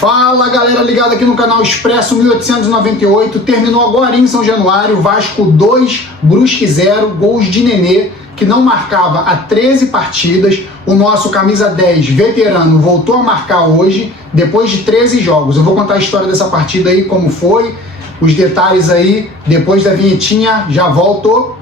Fala galera ligada aqui no canal Expresso 1898, terminou agora em São Januário, Vasco 2, Brusque 0, gols de Nenê, que não marcava há 13 partidas, o nosso camisa 10 veterano voltou a marcar hoje, depois de 13 jogos. Eu vou contar a história dessa partida aí, como foi, os detalhes aí, depois da vinhetinha, já volto.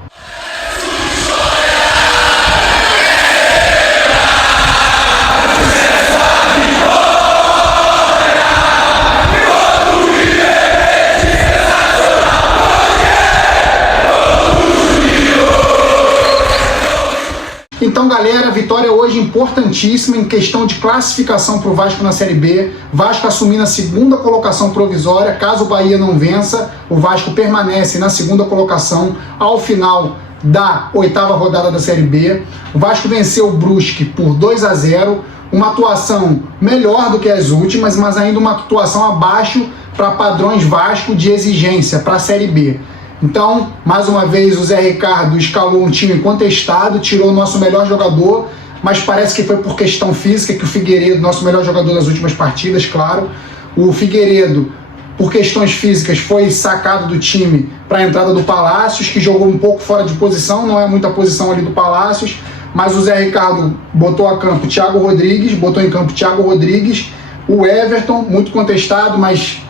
Então galera, vitória hoje importantíssima em questão de classificação para o Vasco na Série B. Vasco assumindo a segunda colocação provisória, caso o Bahia não vença, o Vasco permanece na segunda colocação ao final da 8ª rodada da Série B. O Vasco venceu o Brusque por 2-0, uma atuação melhor do que as últimas, mas ainda uma atuação abaixo para padrões Vasco de exigência para a Série B. Então, mais uma vez, o Zé Ricardo escalou um time contestado, tirou o nosso melhor jogador, mas parece que foi por questão física, que o Figueiredo, nosso melhor jogador das últimas partidas, claro, o Figueiredo, por questões físicas, foi sacado do time para a entrada do Palácios, que jogou um pouco fora de posição, não é muita posição ali do Palácios, mas o Zé Ricardo botou em campo Thiago Rodrigues, o Everton, muito contestado, mas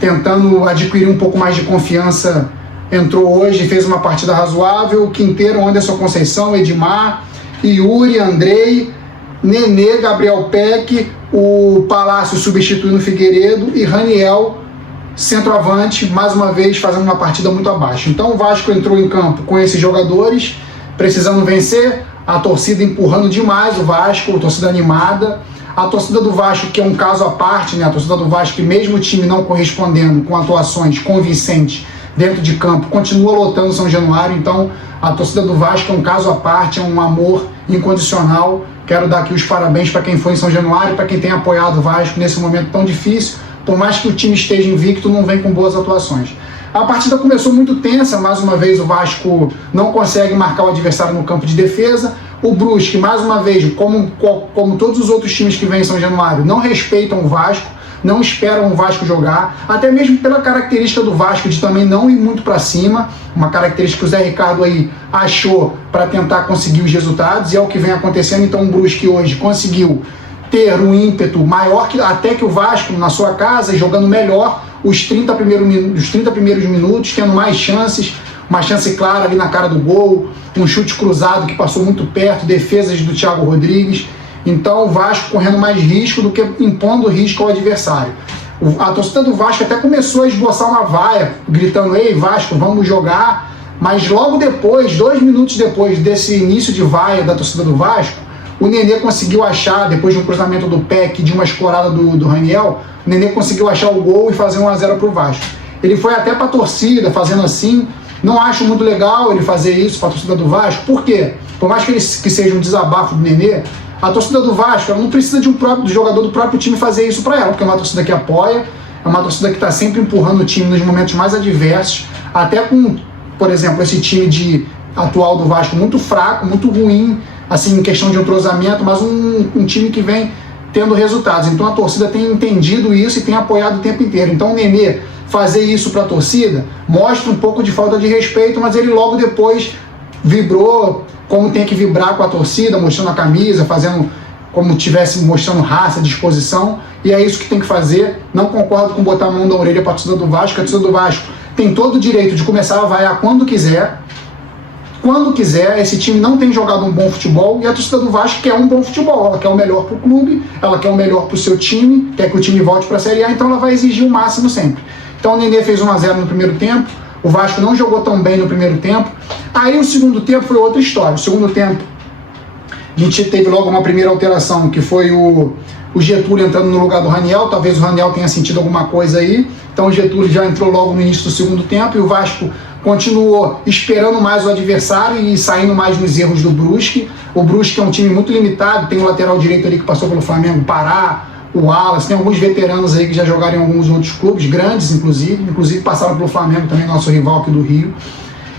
tentando adquirir um pouco mais de confiança, entrou hoje e fez uma partida razoável. Quinteiro, Anderson Conceição, Edmar, Yuri, Andrei, Nenê, Gabriel Peck, o Palácio substituindo o Figueiredo e Raniel, centroavante, mais uma vez fazendo uma partida muito abaixo. Então o Vasco entrou em campo com esses jogadores, precisando vencer, a torcida empurrando demais o Vasco, a torcida animada. A torcida do Vasco, que é um caso à parte, né? A torcida do Vasco, que mesmo o time não correspondendo com atuações convincentes dentro de campo, continua lotando São Januário. Então a torcida do Vasco é um caso à parte, é um amor incondicional. Quero dar aqui os parabéns para quem foi em São Januário, para quem tem apoiado o Vasco nesse momento tão difícil. Por mais que o time esteja invicto, não vem com boas atuações. A partida começou muito tensa, mais uma vez o Vasco não consegue marcar o adversário no campo de defesa. O Brusque, mais uma vez, como todos os outros times que vêm em São Januário, não respeitam o Vasco, não esperam o Vasco jogar, até mesmo pela característica do Vasco de também não ir muito para cima, uma característica que o Zé Ricardo aí achou para tentar conseguir os resultados, e é o que vem acontecendo. Então o Brusque hoje conseguiu ter um ímpeto maior até que o Vasco na sua casa, jogando melhor os 30 primeiros minutos, tendo mais chances, uma chance clara ali na cara do gol, um chute cruzado que passou muito perto, defesas do Thiago Rodrigues. Então o Vasco correndo mais risco do que impondo risco ao adversário. A torcida do Vasco até começou a esboçar uma vaia, gritando: "Ei Vasco, vamos jogar", mas logo depois, 2 minutos depois desse início de vaia da torcida do Vasco, o Nenê conseguiu achar, depois de um cruzamento do Peck, de uma escorada do Raniel, o Nenê conseguiu achar o gol e fazer 1-0 para o Vasco. Ele foi até para a torcida fazendo assim. Não acho muito legal ele fazer isso para a torcida do Vasco. Por quê? Por mais que seja um desabafo do Nenê, a torcida do Vasco ela não precisa de do jogador do próprio time fazer isso para ela, porque é uma torcida que apoia, é uma torcida que está sempre empurrando o time nos momentos mais adversos, até com, por exemplo, esse time atual do Vasco muito fraco, muito ruim, assim, em questão de entrosamento, mas um time que vem tendo resultados. Então a torcida tem entendido isso e tem apoiado o tempo inteiro. Então o Nenê fazer isso para a torcida mostra um pouco de falta de respeito, mas ele logo depois vibrou como tem que vibrar com a torcida, mostrando a camisa, fazendo como tivesse mostrando raça, disposição, e é isso que tem que fazer. Não concordo com botar a mão na orelha para a torcida do Vasco. A torcida do Vasco tem todo o direito de começar a vaiar quando quiser. Quando quiser, esse time não tem jogado um bom futebol, e a torcida do Vasco quer um bom futebol, ela quer o melhor para o clube, ela quer o melhor para o seu time, quer que o time volte para a Série A, então ela vai exigir o máximo sempre. Então o Nenê fez 1-0 no primeiro tempo, o Vasco não jogou tão bem no primeiro tempo. Aí o segundo tempo foi outra história. O segundo tempo a gente teve logo uma primeira alteração, que foi o Getúlio entrando no lugar do Raniel. Talvez o Raniel tenha sentido alguma coisa aí, então o Getúlio já entrou logo no início do segundo tempo, e o Vasco continuou esperando mais o adversário e saindo mais nos erros do Brusque. O Brusque é um time muito limitado, tem o lateral direito ali que passou pelo Flamengo, Pará, o Wallace, tem alguns veteranos aí que já jogaram em alguns outros clubes, grandes inclusive passaram pelo Flamengo também, nosso rival aqui do Rio.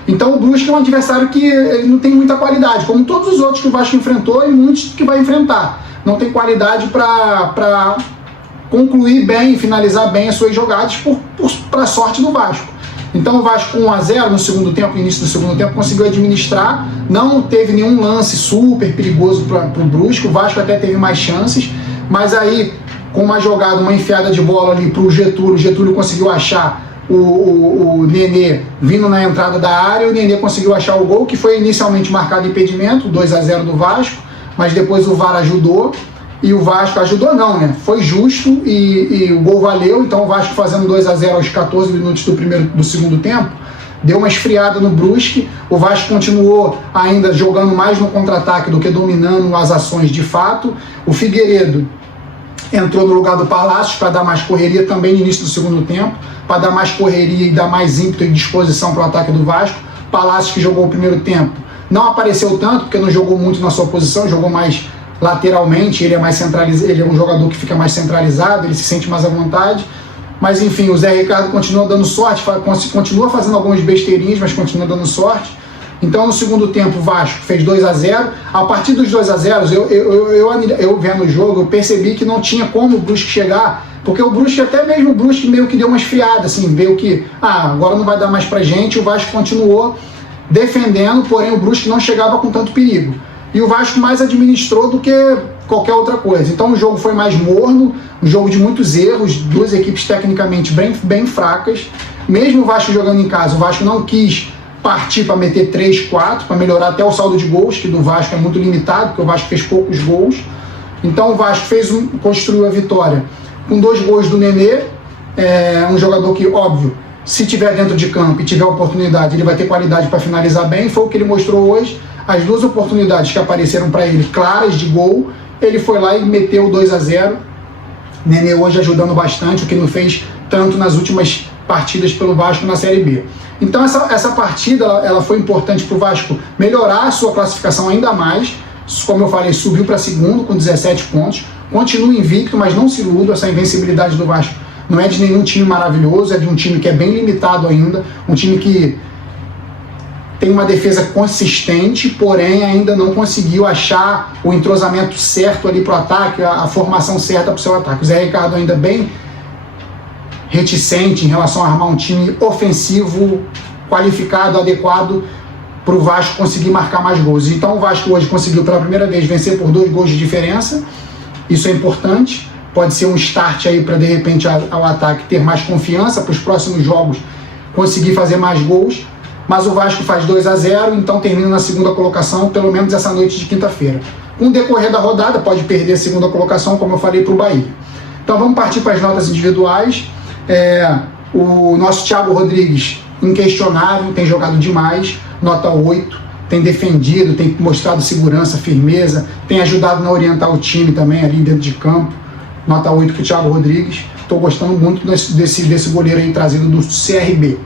Então o Brusque é um adversário que ele não tem muita qualidade, como todos os outros que o Vasco enfrentou e muitos que vai enfrentar. Não tem qualidade para concluir bem, finalizar bem as suas jogadas para a sorte do Vasco. Então o Vasco 1-0 no segundo tempo, no início do segundo tempo, conseguiu administrar, não teve nenhum lance super perigoso para o Brusque, o Vasco até teve mais chances, mas aí com uma jogada, uma enfiada de bola ali para o Getúlio conseguiu achar o Nenê vindo na entrada da área, o Nenê conseguiu achar o gol, que foi inicialmente marcado impedimento, 2-0 do Vasco, mas depois o VAR ajudou, e o Vasco ajudou não, né? Foi justo e o gol valeu, então o Vasco fazendo 2-0 aos 14 minutos do segundo tempo, deu uma esfriada no Brusque, o Vasco continuou ainda jogando mais no contra-ataque do que dominando as ações de fato, o Figueiredo entrou no lugar do Palácios para dar mais correria também no início do segundo tempo, para dar mais correria e dar mais ímpeto e disposição para o ataque do Vasco. Palácios, que jogou o primeiro tempo, não apareceu tanto, porque não jogou muito na sua posição, jogou mais lateralmente, ele é mais centralizado, ele é um jogador que fica mais centralizado, ele se sente mais à vontade, mas enfim, o Zé Ricardo continua dando sorte, continua fazendo algumas besteirinhas, mas continua dando sorte. Então no segundo tempo o Vasco fez 2-0, a partir dos 2-0, eu vendo o jogo, eu percebi que não tinha como o Brusque chegar, porque o Brusque, até mesmo o Brusque meio que deu uma esfriada, assim, veio que, agora não vai dar mais pra gente, o Vasco continuou defendendo, porém o Brusque não chegava com tanto perigo. E o Vasco mais administrou do que qualquer outra coisa. Então o jogo foi mais morno, um jogo de muitos erros, duas equipes tecnicamente bem fracas. Mesmo o Vasco jogando em casa, o Vasco não quis partir para meter 3-4, para melhorar até o saldo de gols, que do Vasco é muito limitado, porque o Vasco fez poucos gols. Então o Vasco construiu a vitória com 2 gols do Nenê, um jogador que, óbvio, se tiver dentro de campo e tiver oportunidade, ele vai ter qualidade para finalizar bem, foi o que ele mostrou hoje. As 2 oportunidades que apareceram para ele, claras de gol, ele foi lá e meteu 2-0. Nenê hoje ajudando bastante, o que não fez tanto nas últimas partidas pelo Vasco na Série B. Então essa partida ela foi importante para o Vasco melhorar a sua classificação ainda mais. Como eu falei, subiu para segundo com 17 pontos, continua invicto, mas não se iluda, essa invencibilidade do Vasco não é de nenhum time maravilhoso, é de um time que é bem limitado ainda, um time que tem uma defesa consistente, porém ainda não conseguiu achar o entrosamento certo ali para o ataque, a formação certa para o seu ataque. O Zé Ricardo ainda bem reticente em relação a armar um time ofensivo, qualificado, adequado para o Vasco conseguir marcar mais gols. Então o Vasco hoje conseguiu pela primeira vez vencer por 2 gols de diferença, isso é importante, pode ser um start aí para de repente ao ataque ter mais confiança para os próximos jogos, conseguir fazer mais gols. Mas o Vasco faz 2-0, então termina na segunda colocação, pelo menos essa noite de quinta-feira. Com o decorrer da rodada, pode perder a segunda colocação, como eu falei, para o Bahia. Então vamos partir para as notas individuais. O nosso Thiago Rodrigues, inquestionável, tem jogado demais, nota 8, tem defendido, tem mostrado segurança, firmeza, tem ajudado a orientar o time também ali dentro de campo, nota 8 para o Thiago Rodrigues. Estou gostando muito desse goleiro aí trazido do CRB.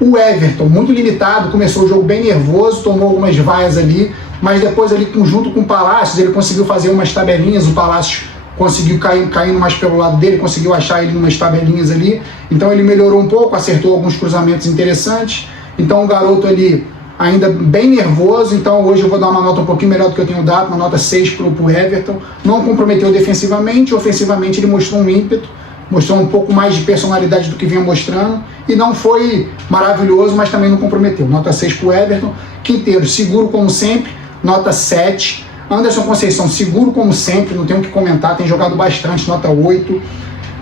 O Everton, muito limitado, começou o jogo bem nervoso, tomou algumas vaias ali, mas depois ali, junto com o Palácios, ele conseguiu fazer umas tabelinhas, o Palácios conseguiu caindo mais pelo lado dele, conseguiu achar ele em umas tabelinhas ali, então ele melhorou um pouco, acertou alguns cruzamentos interessantes, então o garoto ali ainda bem nervoso, então hoje eu vou dar uma nota um pouquinho melhor do que eu tenho dado, uma nota 6 para o Everton, não comprometeu defensivamente, ofensivamente ele mostrou um ímpeto, mostrou um pouco mais de personalidade do que vinha mostrando, e não foi maravilhoso, mas também não comprometeu. Nota 6 para o Everton. Quinteiro, seguro como sempre, nota 7. Anderson Conceição, seguro como sempre, não tenho o que comentar, tem jogado bastante, nota 8.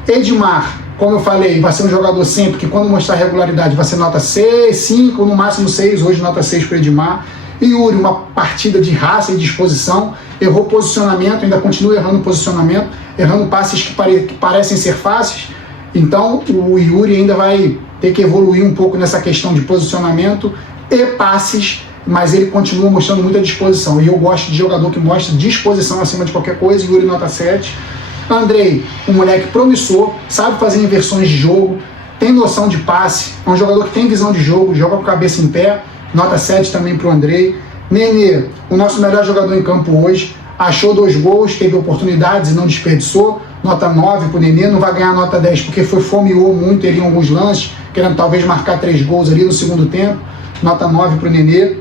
Edmar, como eu falei, vai ser um jogador sempre que quando mostrar regularidade vai ser nota 6, 5, no máximo 6, hoje nota 6 para o Edmar. E Yuri, uma partida de raça e disposição, errou posicionamento, ainda continua errando posicionamento, errando passes que parecem ser fáceis, então o Yuri ainda vai ter que evoluir um pouco nessa questão de posicionamento e passes, mas ele continua mostrando muita disposição, e eu gosto de jogador que mostra disposição acima de qualquer coisa. Yuri nota 7. Andrei, um moleque promissor, sabe fazer inversões de jogo, tem noção de passe, é um jogador que tem visão de jogo, joga com a cabeça em pé, nota 7 também para o Andrei. Nenê, o nosso melhor jogador em campo hoje, achou 2 gols, teve oportunidades e não desperdiçou, nota 9 para o Nenê, não vai ganhar nota 10 porque fomeou muito ele em alguns lances, querendo talvez marcar 3 gols ali no segundo tempo, nota 9 para o Nenê.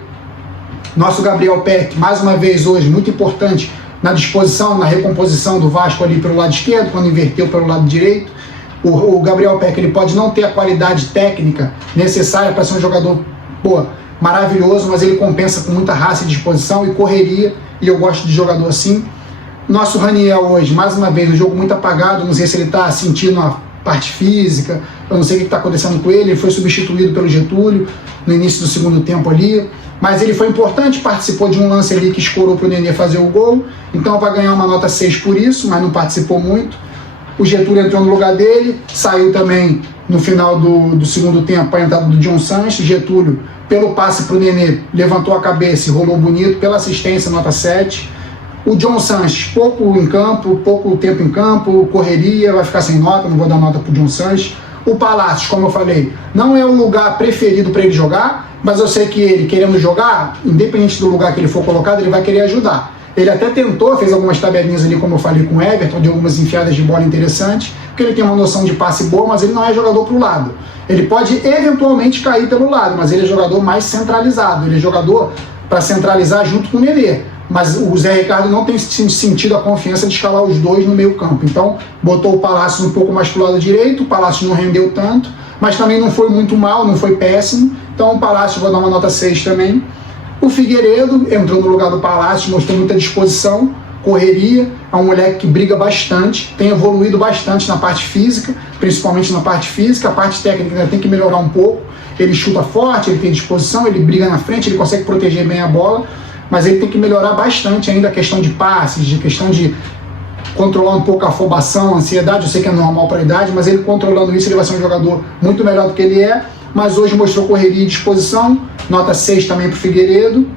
Nosso Gabriel Peck, mais uma vez hoje, muito importante, na disposição, na recomposição do Vasco ali pelo lado esquerdo, quando inverteu pelo lado direito. O Gabriel Peck, ele pode não ter a qualidade técnica necessária para ser um jogador maravilhoso, mas ele compensa com muita raça e disposição e correria, e eu gosto de jogador assim. Nosso Raniel hoje, mais uma vez, um jogo muito apagado, não sei se ele está sentindo a parte física, eu não sei o que está acontecendo com ele foi substituído pelo Getúlio no início do segundo tempo ali, mas ele foi importante, participou de um lance ali que escorou para o Nenê fazer o gol, então vai ganhar uma nota 6 por isso, mas não participou muito. O Getúlio entrou no lugar dele, saiu também no final do segundo tempo para a entrada do John Sanches. Getúlio, pelo passe para o Nenê, levantou a cabeça e rolou bonito, pela assistência, nota 7. O John Sanches, pouco em campo, pouco tempo em campo, correria, vai ficar sem nota, não vou dar nota para o John Sanches. O Palácios, como eu falei, não é o lugar preferido para ele jogar, mas eu sei que ele, querendo jogar, independente do lugar que ele for colocado, ele vai querer ajudar. Ele até tentou, fez algumas tabelinhas ali, como eu falei com o Everton, deu algumas enfiadas de bola interessantes, porque ele tem uma noção de passe boa, mas ele não é jogador para o lado. Ele pode eventualmente cair pelo lado, mas ele é jogador mais centralizado, ele é jogador para centralizar junto com o Nenê. Mas o Zé Ricardo não tem sentido a confiança de escalar os dois no meio campo. Então, botou o Palácio um pouco mais para o lado direito, o Palácio não rendeu tanto, mas também não foi muito mal, não foi péssimo. Então, o Palácio vou dar uma nota 6 também. O Figueiredo entrou no lugar do Palácio, mostrou muita disposição, correria, é um moleque que briga bastante, tem evoluído bastante na parte física, principalmente na parte física, a parte técnica ainda tem que melhorar um pouco. Ele chuta forte, ele tem disposição, ele briga na frente, ele consegue proteger bem a bola, mas ele tem que melhorar bastante ainda a questão de passes, de questão de controlar um pouco a afobação, a ansiedade. Eu sei que é normal para a idade, mas ele controlando isso, ele vai ser um jogador muito melhor do que ele é. Mas hoje mostrou correria e disposição, nota 6 também para o Figueiredo.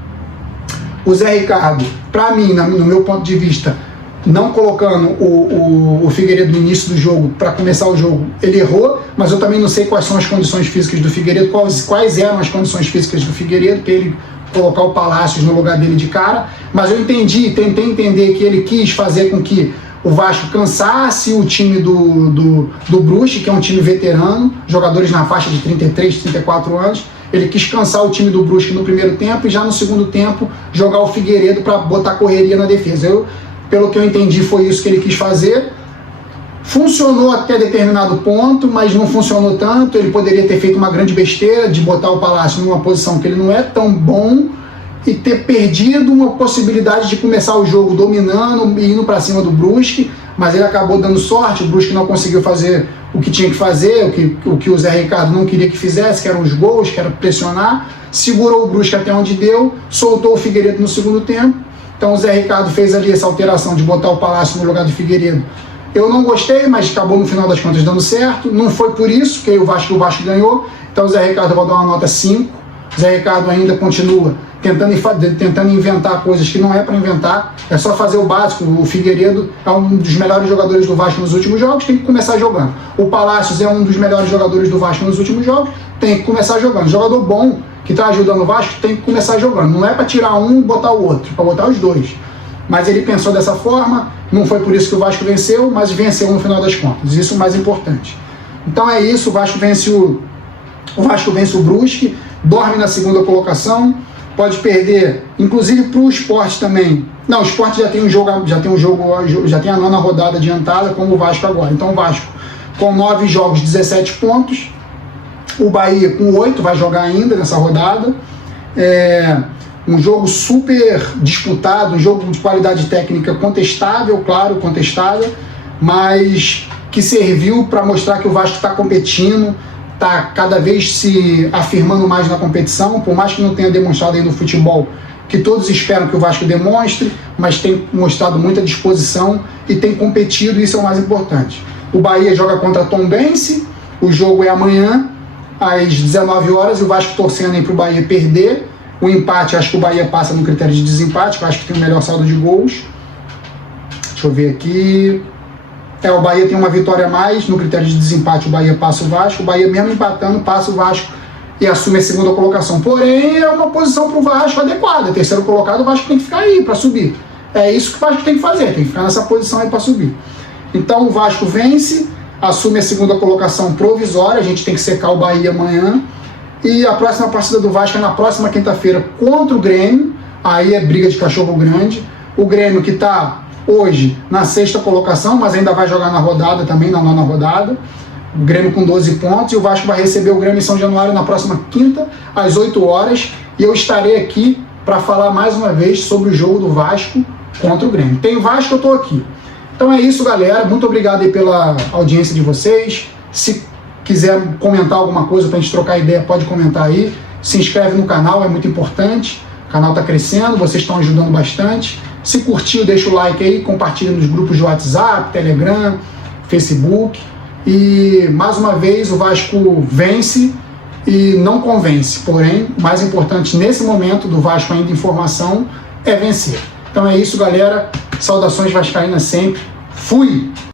O Zé Ricardo, para mim, no meu ponto de vista, não colocando o Figueiredo no início do jogo, para começar o jogo, ele errou, mas eu também não sei quais são as condições físicas do Figueiredo, quais eram as condições físicas do Figueiredo, para ele colocar o Palácios no lugar dele de cara, mas eu tentei entender que ele quis fazer com que o Vasco cansasse o time do Brusque, que é um time veterano, jogadores na faixa de 33, 34 anos. Ele quis cansar o time do Brusque no primeiro tempo e já no segundo tempo jogar o Figueiredo para botar correria na defesa. Pelo que eu entendi, foi isso que ele quis fazer. Funcionou até determinado ponto, mas não funcionou tanto. Ele poderia ter feito uma grande besteira de botar o Palácio numa posição que ele não é tão bom e ter perdido uma possibilidade de começar o jogo dominando e indo para cima do Brusque, mas ele acabou dando sorte. O Brusque não conseguiu fazer o que tinha que fazer, o que o Zé Ricardo não queria que fizesse, que eram os gols, que era pressionar, segurou o Brusque até onde deu, soltou o Figueiredo no segundo tempo. Então o Zé Ricardo fez ali essa alteração de botar o Palácio no lugar do Figueiredo. Eu não gostei, mas acabou no final das contas dando certo. Não foi por isso que o Vasco ganhou. Então o Zé Ricardo vai dar uma nota 5. O Zé Ricardo ainda continua tentando inventar coisas que não é para inventar, é só fazer o básico. O Figueiredo é um dos melhores jogadores do Vasco nos últimos jogos, tem que começar jogando. O Palácios é um dos melhores jogadores do Vasco nos últimos jogos, tem que começar jogando. Jogador bom, que está ajudando o Vasco, tem que começar jogando. Não é para tirar um e botar o outro, para botar os dois. Mas ele pensou dessa forma, não foi por isso que o Vasco venceu, mas venceu no final das contas. Isso é o mais importante. Então é isso, o Vasco vence o Brusque, dorme na segunda colocação, pode perder, inclusive para o Sport também. Não, o Sport já tem a 9ª rodada adiantada, como o Vasco agora. Então o Vasco com 9 jogos, 17 pontos. O Bahia com 8 vai jogar ainda nessa rodada. Um jogo super disputado, um jogo de qualidade técnica contestável, claro, contestável, mas que serviu para mostrar que o Vasco está competindo, está cada vez se afirmando mais na competição, por mais que não tenha demonstrado aí no futebol que todos esperam que o Vasco demonstre, mas tem mostrado muita disposição e tem competido, isso é o mais importante. O Bahia joga contra a Tombense, o jogo é amanhã, às 19 horas, e o Vasco torcendo aí para o Bahia perder. O empate, acho que o Bahia passa no critério de desempate, que eu acho que tem o melhor saldo de gols. Deixa eu ver aqui. O Bahia tem uma vitória a mais, no critério de desempate o Bahia passa o Vasco, o Bahia mesmo empatando passa o Vasco e assume a segunda colocação. Porém, é uma posição para o Vasco adequada, terceiro colocado, o Vasco tem que ficar aí para subir. É isso que o Vasco tem que fazer, tem que ficar nessa posição aí para subir. Então o Vasco vence, assume a segunda colocação provisória, a gente tem que secar o Bahia amanhã, e a próxima partida do Vasco é na próxima quinta-feira contra o Grêmio, aí é briga de cachorro grande. O Grêmio que está hoje na 6ª colocação, mas ainda vai jogar na rodada também, na 9ª rodada. O Grêmio com 12 pontos, e o Vasco vai receber o Grêmio em São Januário na próxima quinta, às 8 horas, e eu estarei aqui para falar mais uma vez sobre o jogo do Vasco contra o Grêmio. Tem Vasco, eu estou aqui. Então é isso, galera. Muito obrigado aí pela audiência de vocês. Se quiser comentar alguma coisa para a gente trocar ideia, pode comentar aí. Se inscreve no canal, é muito importante. O canal está crescendo, vocês estão ajudando bastante. Se curtiu, deixa o like aí, compartilha nos grupos de WhatsApp, Telegram, Facebook. E mais uma vez o Vasco vence e não convence. Porém, o mais importante nesse momento do Vasco ainda em formação é vencer. Então é isso, galera. Saudações vascaínas sempre. Fui!